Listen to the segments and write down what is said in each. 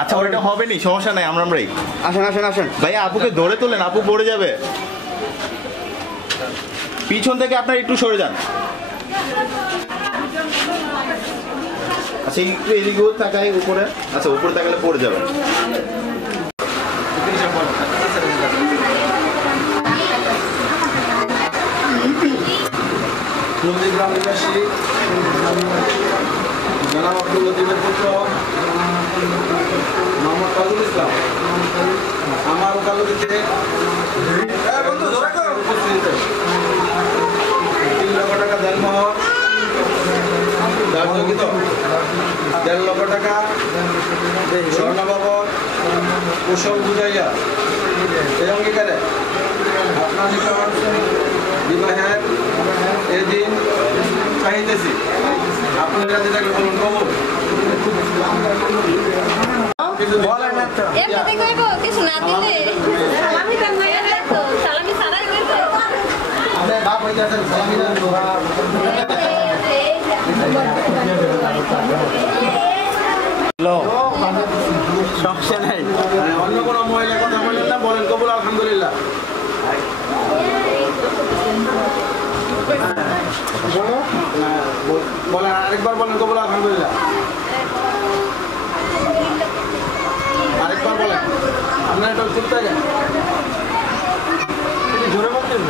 আচ্ছা ওটা হবে নি, সমস্যা নাই, আমরাই। আসেন আসেন আসেন ভাইয়া আপুকে ধরে তোলেন, আপু পড়ে যাবে। পিছন থেকে আপনার একটু সরে যান। আচ্ছা একটু এদিকেও তাকাই উপরে। আচ্ছা উপরে তাকালে পড়ে যাবে। নন্দীগ্রাম নিবাসী জনাব আব্দুল লতিফের পুত্র মোহাম্মদ তাজুল ইসলাম আমার ওকালতিতে উপস্থিতিতে 3 লক্ষ টাকা দেনমোহর দার্যকৃত 1.5 লক্ষ টাকা স্বর্ণ বাবদ কুশল বুঝাইয়া এই অঙ্গীকারে আপনার নিকট বিবাহের এদিন চাইতেছি, আপনি রাজি থাকলে বলুন কবুল। সমস্যা নাই, অন্য কোনো মহিলার কথা বললেন না, বলেন কবুল আলহামদুলিল্লাহ। বলেন আরেকবার বলেন কবুল আলহামদুলিল্লাহ। আরেকবার বলেন, আপনার এটা চুপ থাকেন, জোরে বলতেন।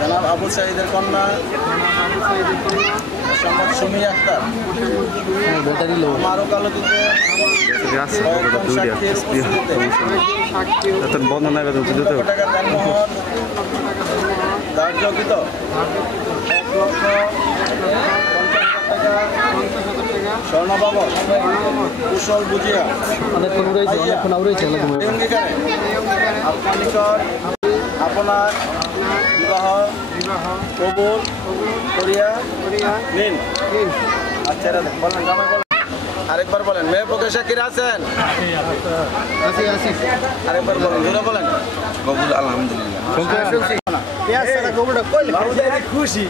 জনাব আবু সাঈদের কন্যা মোহাম্মদ সুমি আক্তার আমার ওকালতিতে টাকা দেনমোহর দার্যকৃত 1,50,000 স্বর্ণ বাবদ কুশল বুঝিয়া অঙ্গীকারে আপনার নিকট আপনার বিবাহ কবুল করিয়া নিন। আচ্ছা বলেন, জামাই বলেন, আরেকবার বলেন। মেয়ে পক্ষে সাক্ষী আছেন? আরেকবার বলেন, জোরে বলেন কবুল আলহামদুলিল্লাহ। খুশি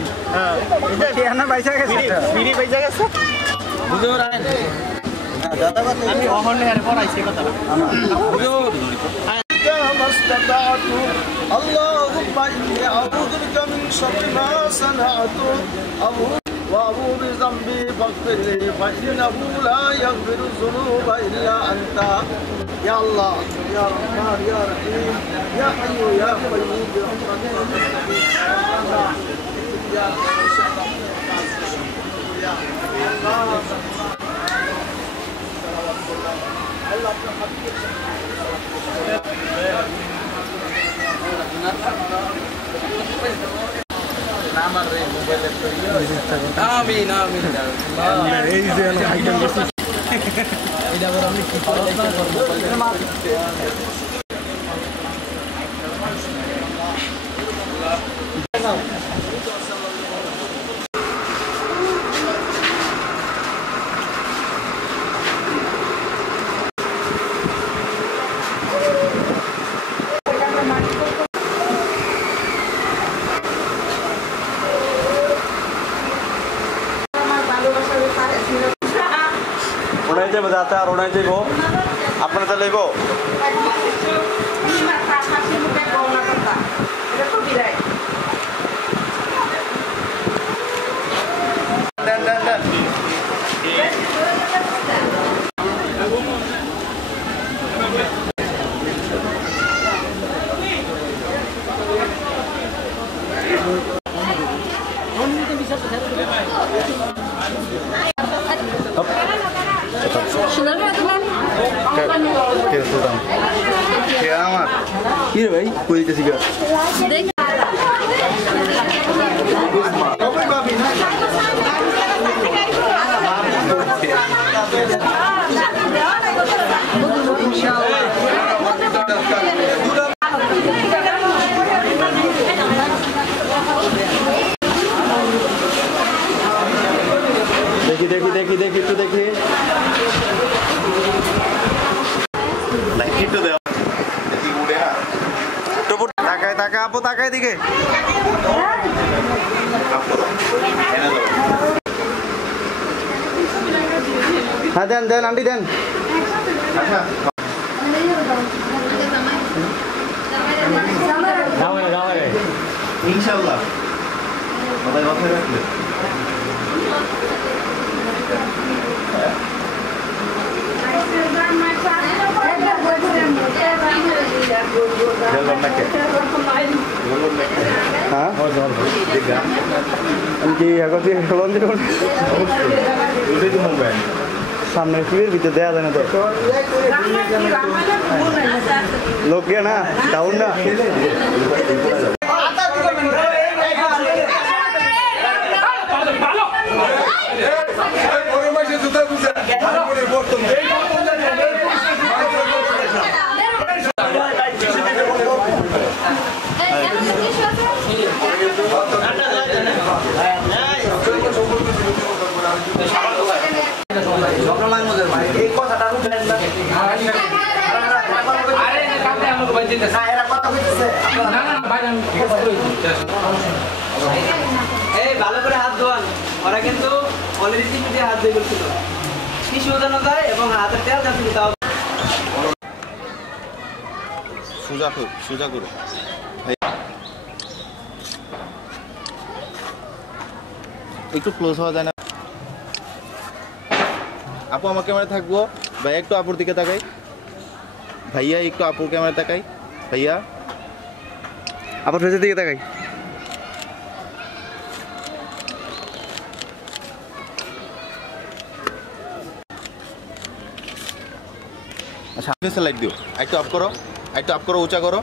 আমি অহনের পড়াইছি কথা اللهم إني أعوذ بك من شر ما صنعت وأعوذ بذنبي فاغفر لي فإنه لا يغفر الذنوب إلا أنت يا الله يا رحمن يا رحيم يا حي يا قيوم برحمتك نستغيث يا আমিন আমিন এই যে এটা বড় আমি কি করব যাতে আর ওনায় যাইব আপনারা তো লইব কি রে ভাই কইতেছি গা দেখি দেখি একটু দেখি। লাইট একটু দাও দেখি উড়ে না টুপুর তাকায় তাকায় আপু তাকায় দিকে। এনে দাও হ্যাঁ দেন দেন আন্টি দেন। আচ্ছা ইনশাআল্লাহ মাথায় মাথায় রাখলে হ্যাঁ আমি কি এখন লোন দিব সামনে ফিরের ভিতরে দেওয়া যায় না তো লোক না ডাউন না। ভালো করে হাত ধোয়ান, ওরা কিন্তু অলরেডি টিস্যু দিয়ে হাত ধুয়ে করছিল। টিস্যু ওঠানো যায় এবং হাতের তেল যাচ্ছে তাও সোজা করো একটু ক্লোজ হওয়া যায় না আপু? আমার ক্যামেরা থাকবো ভাইয়া, একটু আপুর দিকে তাকাই ভাইয়া, একটু আপুর ক্যামেরা তাকাই ভাইয়া, আবার ফেসের দিকে তাকাই। আচ্ছা আপনি লাইট দিও, একটু আপ করো, একটু আপ করো, উঁচা করো।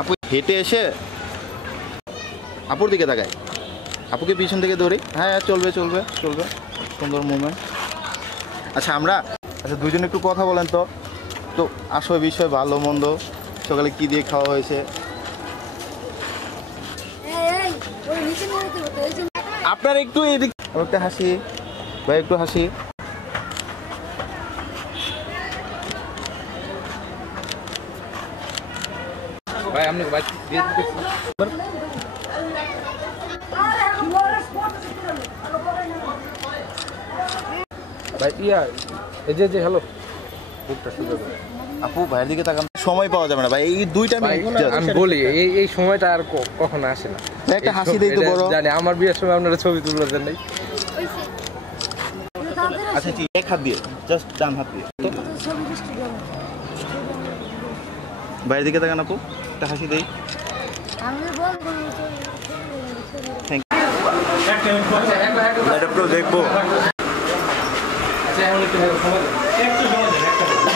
আপু হেঁটে এসে আপুর দিকে তাকায়, আপুকে পিছন থেকে ধরি। হ্যাঁ চলবে চলবে চলবে, সুন্দর মুভমেন্ট। আচ্ছা আচ্ছা দুজন একটু কথা বলেন তো, তো আসল বিষয় ভালো মন্দ, সকালে কি দিয়ে খাওয়া হয়েছে? আপনার একটু এদিক, একটা হাসি ভাই, একটু হাসি। ভাই আপনি ভাই দিয়ে ভাই ইয়া এই যে হ্যালো বুকটা সুন্দর করে। আপু ভাইয়ের দিকে তাকান, সময় পাওয়া যাবে না ভাই, এই 2টা ভাই মিনিট আমি বলি এই সময়টা আর কখনো আসে না। একটা হাসি দেই তো বড়। জানি আমার বিয়ের সময় আপনারা ছবি তুলতে দেন নাই। আচ্ছা ঠিক, এক হাত দিয়ে, জাস্ট ডান হাত দিয়ে ভাইয়ের দিকে তাকান আপু, একটা হাসি দেই। Thank you. দেখবো আচ্ছা এখন একটু সময় দেন।